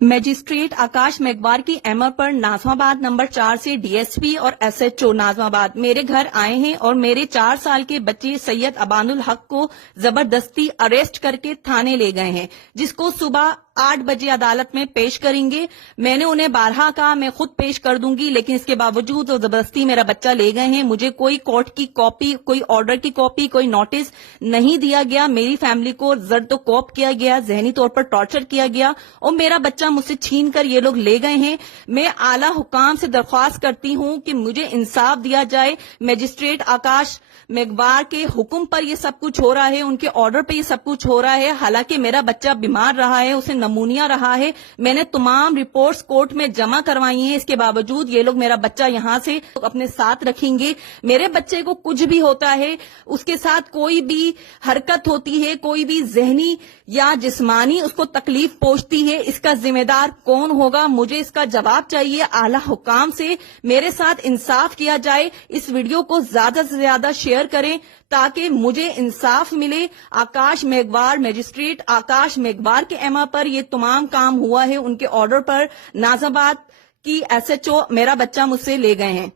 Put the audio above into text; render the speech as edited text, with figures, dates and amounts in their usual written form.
Magistrate आकाश मेघवार की MR पर Najmabad number 4 से डीएसपी और एसएचओ नाजमाबाद मेरे घर आए हैं और मेरे 4 साल के बच्चे सैयद अबानुल हक को जबरदस्ती अरेस्ट करके थाने ले गए हैं, जिसको सुबह 8 बजे अदालत में पेश करेंगे। मैंने उन्हें बारहा कहा मैं खुद पेश कर दूंगी, लेकिन इसके बावजूद वो जबरदस्ती मेरा बच्चा ले गए हैं। मुझे कोई कोर्ट की कॉपी, कोई ऑर्डर की कॉपी, कोई नोटिस नहीं दिया गया। मेरी फैमिली को जर तो कॉप किया गया, जहनी तौर पर टॉर्चर किया गया और मेरा बच्चा मुझसे छीन कर ये लोग ले गए हैं। मैं आला हुकाम से दरख्वास्त करती हूं कि मुझे इंसाफ दिया जाए। मैजिस्ट्रेट आकाश मेघवार के हुक्म पर ये सब कुछ हो रहा है, उनके ऑर्डर पे ये सब कुछ हो रहा है। हालांकि मेरा बच्चा बीमार रहा है, उसे नमूनिया रहा है। मैंने तमाम रिपोर्ट्स कोर्ट में जमा करवाई हैं, इसके बावजूद ये लोग मेरा बच्चा यहां से अपने साथ रखेंगे। मेरे बच्चे को कुछ भी होता है, उसके साथ कोई भी हरकत होती है, कोई भी जहनी या जिस्मानी उसको तकलीफ पहुंचती है, इसका जिम्मेदार कौन होगा? मुझे इसका जवाब चाहिए आला हुकाम से। मेरे साथ इंसाफ किया जाए। इस वीडियो को ज्यादा से ज्यादा शेयर करें ताकि मुझे इंसाफ मिले। आकाश मेघवार, मैजिस्ट्रेट आकाश मेघवार के एमा पर ये तमाम काम हुआ है, उनके ऑर्डर पर नाजाबाद की एसएचओ मेरा बच्चा मुझसे ले गए हैं।